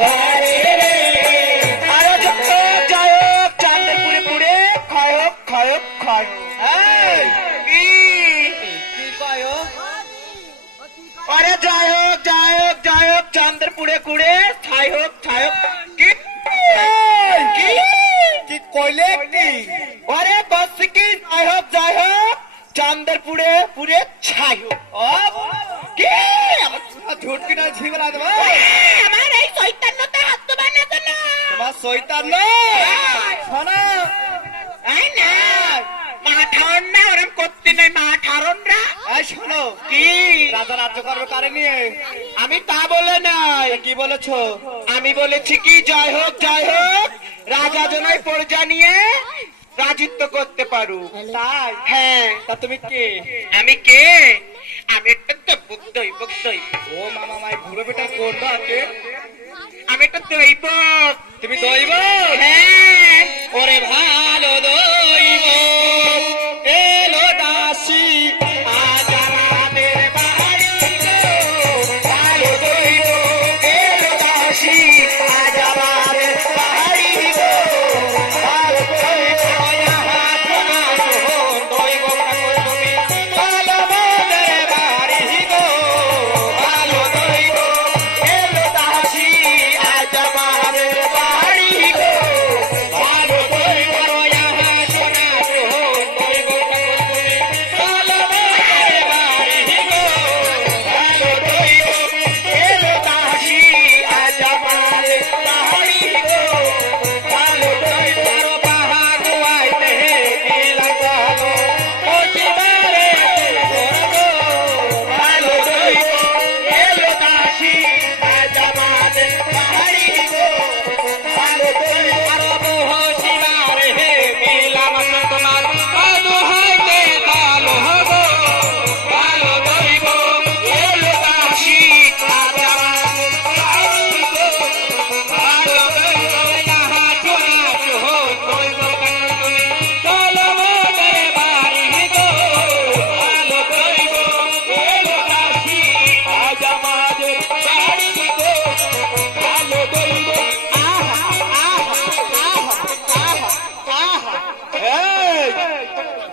ঘরে রে আরো জয় হোক চাঁদের পুড়ে পুড়ে ক্ষয় হোক ক্ষয় হোক ক্ষয় হোক। কি কয় আরে জয় হোক জয় হোক জয় হোক চাঁদের পুড়ে পুড়ে ছাই হোক ছাই হোক। কি কি কি কইলে কি আরে বস কি জয় হোক চাঁদের পুড়ে পুড়ে ছাই হোক। কি আমার ঝুট কিনা ঝি বলা দেবো আমার এই শয়তানটা হাত তো বানা তো না তোমার শয়তান না শোনা আই না মা ঠাউন না ওরম করতে নাই মা ঠাউন রা এই শোনো কি রাজা রাজ্য করবে কারে নিয়ে আমি তা বলে নাই কি বলেছো আমি বলেছি কি জয় হোক রাজা জনই প্রজা নিয়ে রাজিত্ব করতে পারো তাই হ্যাঁ তা তুমি কে আমি কে আমি একটা দৈবক ও মামা মাই ঘুরে বেটা কোন রাতে আমি একটা দৈবক তুমি দৈবক হ্যাঁ ওরে ভালো দৈবক এলো দাসী আজ আমাদের বাড়ি গো ভালো দৈবক এলো দাসী আজ আমাদের বাড়ি গো ভালো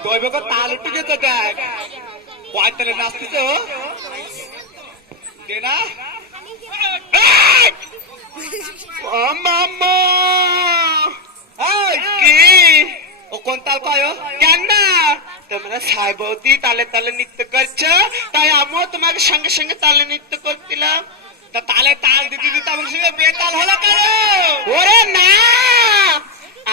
দৈবক তাল উঠে তো দেখ কয়তালে নাচতেছ না কি ও কোন তাল কয় কেন না তোমরা সাই বৌদি তালে তালে নৃত্য করছো তাই আমিও তোমাকে সঙ্গে সঙ্গে তালে নৃত্য করছিলাম তা তালে তাল দিতে দিতে আমার সঙ্গে বেতাল হলো কেন ওরে না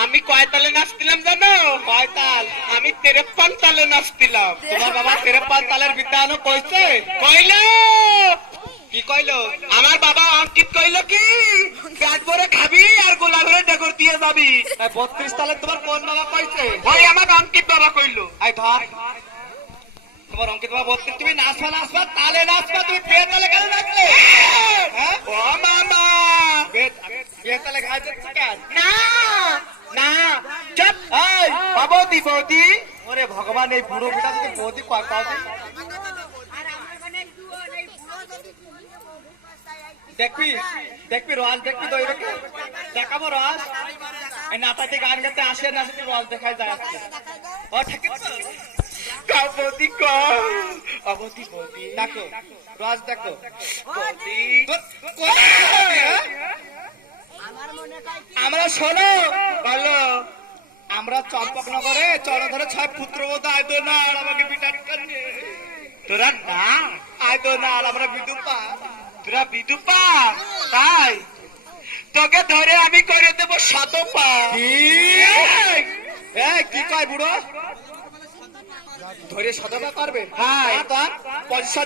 আমি কয় তালে নাচছিলাম জানো কয় তাল আমি 53 তালে নাচছিলাম তোমার বাবা 53 তালের বিদ্যানো কইছে কইলো কি কইলো আমার বাবা অঙ্কিত কইলো কি পেট ভরে খাবি আর গোলা ভরে ডেকর দিয়ে যাবি 32 তালে তোমার কোন বাবা কইছে ভাই আমার অঙ্কিত বাবা কইলো আই ধর তোমার অঙ্কিত বাবা 32 তুমি নাচবা তালে নাচবা তুমি বেতালে কেন নাচলে হ্যাঁ ও মামা বেতালে গাইতে কেন না না চুপ এই বাবুদি বৌদি ওরে ভগবান এই বুড়ো বেটা যদি বৌদি কয় পাও দেখবি রোজ দেখবি দইরকে দেখাবো রোজ এই নাতাতে গান গাতে আসে না সেটি রোজ দেখাই যায় আজকে ও ঠিক আছে কাও বৌদি অবধি বৌদি দেখো রোজ দেখো বৌদি আমরা শোনো বলো আমরা চম্পকনগরে চরধরে 6 পুত্রবধূ আইতো না আর আমাকে বিটান করে তোরা না আইতো না আর আমরা বিদুপা তোরা বিদুপা তাই তোকে ধরে আমি করে দেবো শতপা কি কয় বুড়ো ধরে শতপা করবে হ্যাঁ তোর পয়সা